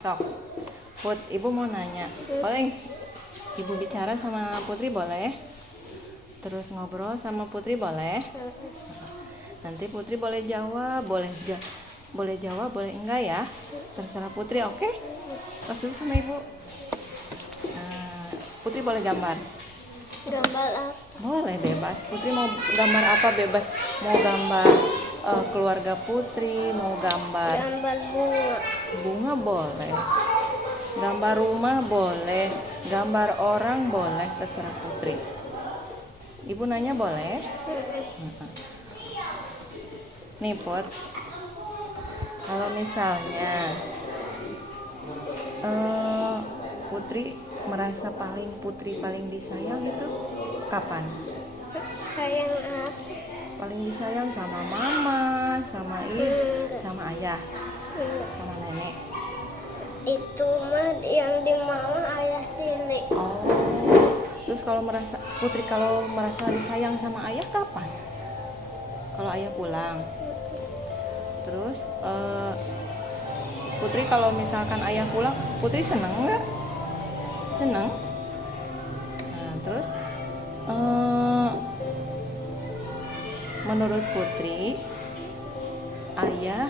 Sok, Put, Ibu mau nanya, boleh Ibu bicara sama Putri boleh? Terus ngobrol sama Putri boleh? Nanti Putri boleh jawab, boleh jawab, boleh enggak ya? Terserah Putri, oke? Tos dulu sama Ibu. Putri boleh gambar? Gambar apa? Boleh, bebas. Putri mau gambar apa bebas? Mau gambar keluarga Putri, mau gambar Gambar bunga. bunga boleh, gambar rumah boleh, gambar orang boleh, terserah Putri. Ibu nanya boleh? Nih Pot, kalau misalnya Putri merasa Putri paling disayang itu kapan? Sayang apa? Paling disayang sama mama, sama ibu, sama ayah, sama nenek. Itu mah yang di mama ayah sini. Oh, terus Putri kalau merasa disayang sama ayah kapan? Kalau ayah pulang. Terus Putri kalau misalkan ayah pulang, Putri seneng nggak? Seneng. Nah, terus menurut Putri, ayah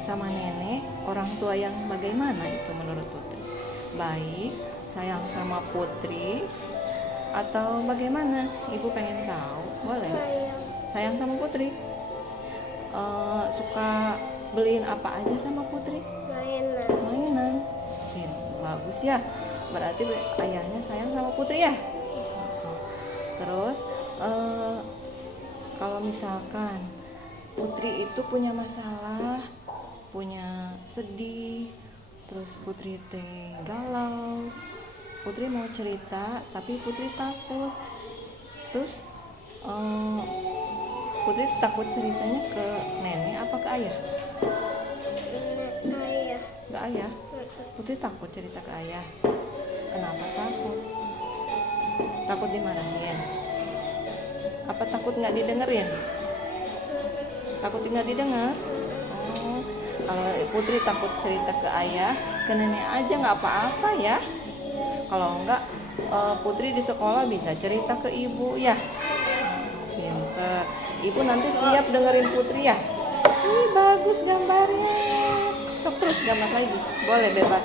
sama nenek orang tua yang bagaimana itu menurut Putri? Baik, sayang sama Putri atau bagaimana? Ibu pengen tahu, boleh? Sayang sama Putri. Suka beliin apa aja sama Putri? Mainan. Bagus ya, berarti ayahnya sayang sama Putri ya. Terus kalau misalkan Putri itu punya masalah, punya sedih, terus Putri galau, Putri mau cerita tapi Putri takut, terus Putri takut ceritanya ke nenek apa ke ayah? Ayah. Ke ayah. Putri takut cerita ke ayah. Kenapa takut? Takut dimarahin? Apa takut nggak didengerin? Takut nggak didengar? Oh, kalau Putri takut cerita ke ayah, ke nenek aja nggak apa-apa ya. Kalau enggak, Putri di sekolah bisa cerita ke ibu ya. Pinter. Ibu nanti siap dengerin Putri ya. Ih, bagus gambarnya. Sok terus gambar lagi. Boleh bebas.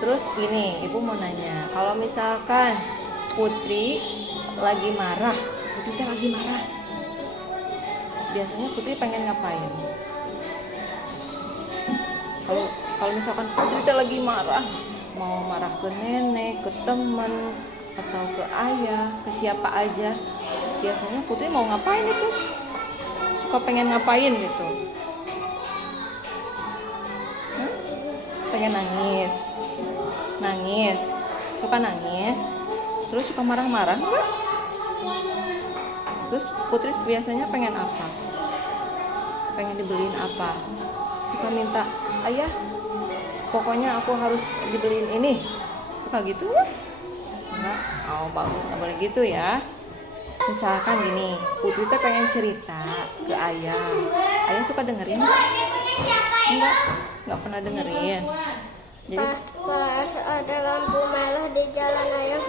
Terus ini, Ibu mau nanya, kalau misalkan Putri lagi marah, biasanya Putri pengen ngapain? Kalau misalkan Putri lagi marah, mau marah ke nenek, ke teman, atau ke ayah, ke siapa aja, biasanya Putri mau ngapain itu? Suka pengen ngapain gitu? Pengen nangis, suka nangis, terus suka marah-marah enggak? Terus Putri biasanya pengen apa? Pengen dibeliin apa? Suka minta, ayah pokoknya aku harus dibeliin ini, suka gitu enggak? Oh bagus, nggak boleh gitu ya. Misalkan gini, Putri tuh pengen cerita ke ayah suka dengerin enggak pernah dengerin. Jadi Pas ada lampu merah di jalan ayah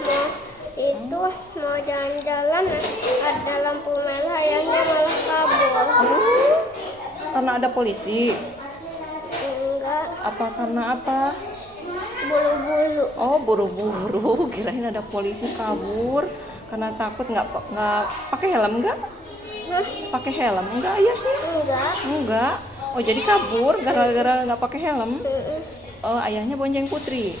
mau jalan-jalan, ada lampu merah ayahnya malah kabur. Karena ada polisi? Enggak, Apa karena apa? buru-buru. Oh buru-buru, kirain ada polisi kabur karena takut. Nggak pakai helm enggak? Pakai helm enggak ayahnya? Enggak. Oh jadi kabur gara-gara nggak pakai helm? Oh ayahnya bonceng Putri.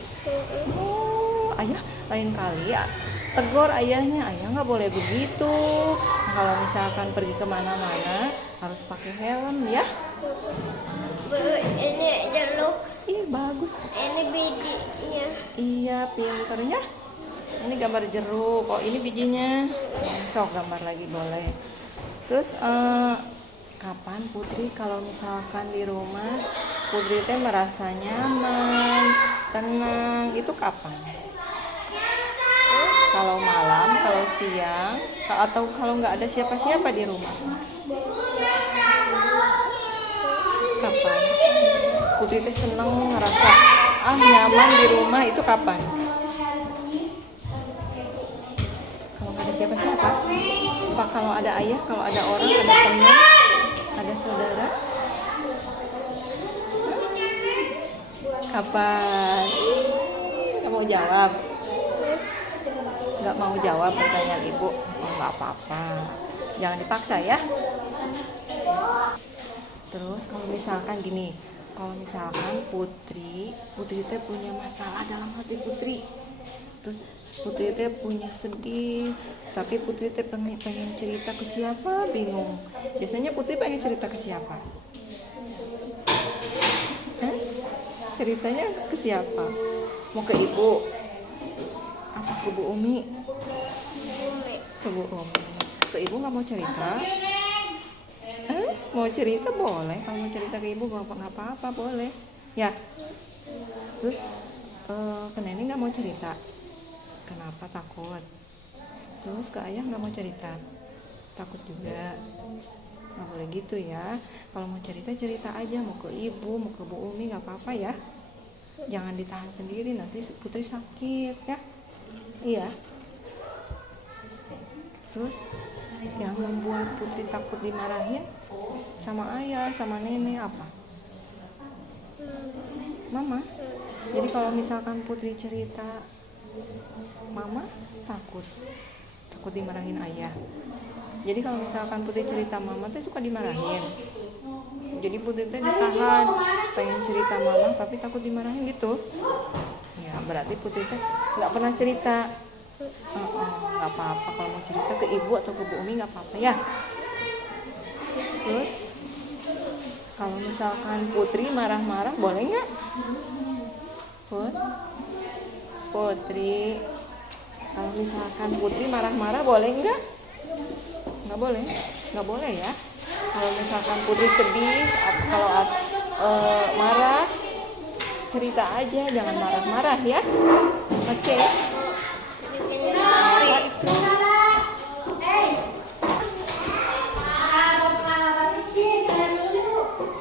Oh ayah lain kali ya tegur ayahnya, ayah nggak boleh begitu. Kalau misalkan pergi kemana-mana harus pakai helm ya. Ini jeruk. Ih bagus. Ini bijinya. Iya pinternya. Ini gambar jeruk. Oh ini bijinya. Sok gambar lagi boleh. Terus kapan Putri kalau misalkan di rumah Putri teh merasa nyaman, tenang, itu kapan? Kalau malam, kalau siang, Atau kalau nggak ada siapa-siapa di rumah? Kapan? Putri teh seneng ngerasa nyaman di rumah itu kapan? Kalau nggak ada siapa-siapa? Apa kalau ada ayah, kalau ada orang, ada teman, ada saudara? Kapan? Nggak mau jawab? Nggak mau jawab pertanyaan ibu? Oh, nggak apa-apa, jangan dipaksa ya. Terus kalau misalkan gini, kalau misalkan Putri teh punya masalah dalam hati Putri, terus Putri teh punya sedih, tapi Putri teh pengen cerita ke siapa, bingung. Biasanya Putri pengen cerita ke siapa? Hah? Ceritanya ke siapa? Mau ke ibu? Apa ke Bu Umi? Ke Bu Umi. Ke ibu nggak mau cerita? Mau cerita boleh. Kalau mau cerita ke ibu nggak apa-apa, boleh. Ya. Terus ke nenek nggak mau cerita. Kenapa? Takut. Terus ke ayah nggak mau cerita. Takut juga. Nggak boleh gitu ya. Kalau mau cerita aja. Mau ke ibu, mau ke Bu Umi nggak apa-apa ya. Jangan ditahan sendiri, nanti Putri sakit ya. Iya. Terus yang membuat Putri takut dimarahin sama ayah, sama nenek apa? Mama. Jadi kalau misalkan Putri cerita, Mama takut dimarahin ayah. Jadi kalau misalkan Putri cerita Mama tuh suka dimarahin. Jadi Putri tuh ditahan, pengen cerita Mama tapi takut dimarahin gitu. Ya berarti Putri tuh nggak pernah cerita. Nggak apa-apa kalau mau cerita ke ibu atau ke Bu Umi nggak apa-apa ya. Terus kalau misalkan Putri marah-marah boleh nggak? Putri, kalau misalkan Putri marah-marah boleh nggak? Nggak boleh ya. Kalau misalkan Putri sedih, kalau marah, cerita aja, jangan marah-marah ya. Oke.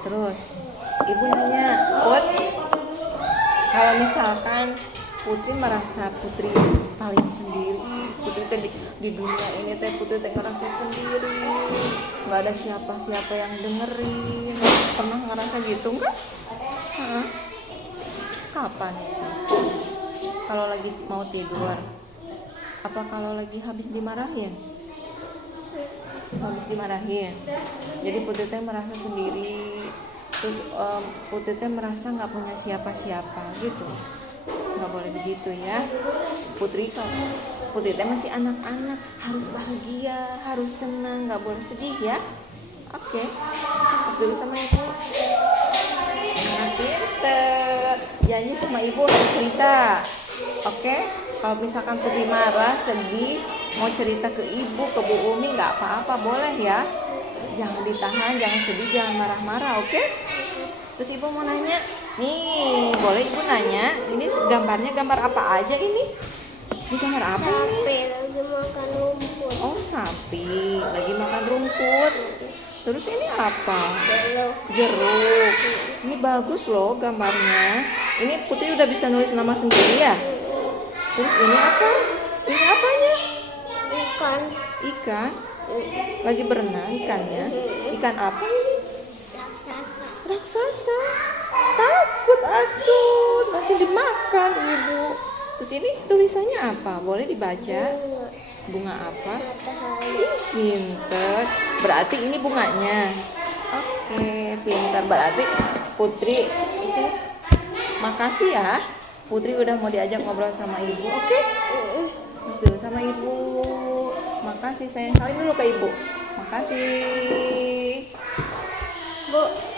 Terus ibu nanya, Put, kalau misalkan Putri merasa Putri paling sendiri, Putri teh di dunia ini teh Putri teh ngerasa sendiri, nggak ada siapa-siapa yang dengerin, pernah ngerasa gitu nggak? Kapan? Kalau lagi mau tidur? Apa kalau lagi habis dimarahin? Jadi Putri teh merasa sendiri, terus Putri teh merasa nggak punya siapa-siapa gitu. Nggak boleh begitu ya. Putri teh masih anak-anak, harus bahagia, harus senang, nggak boleh sedih ya. Oke. Dulu sama ibu. Nah, pinter. Janji sama ibu harus cerita. Oke. Kalau misalkan Putri marah, sedih, mau cerita ke ibu, ke Bu Umi, nggak apa-apa, boleh ya. Jangan ditahan, jangan sedih, jangan marah-marah, oke? Terus ibu mau nanya, nih boleh ibu nanya, ini gambarnya gambar apa aja ini? Ini gambar apa ini? Sapi lagi makan rumput. Oh, sapi lagi makan rumput. Terus ini apa? Jeruk. Ini bagus loh gambarnya. Ini Putri udah bisa nulis nama sendiri ya? Terus ini apa? Ini apanya? Ikan. Lagi berenang ikannya. Ikan apa ini? Raksasa. Takut atuh, nanti dimakan ibu. Terus ini tulisannya apa? Boleh dibaca? Bunga apa? Pinter. Berarti ini bunganya. Oke, pinter. Berarti Putri, makasih ya. Putri udah mau diajak ngobrol sama ibu, oke? Terus dulu sama ibu. Makasih sayang, salim dulu ke ibu. Makasih. Bu.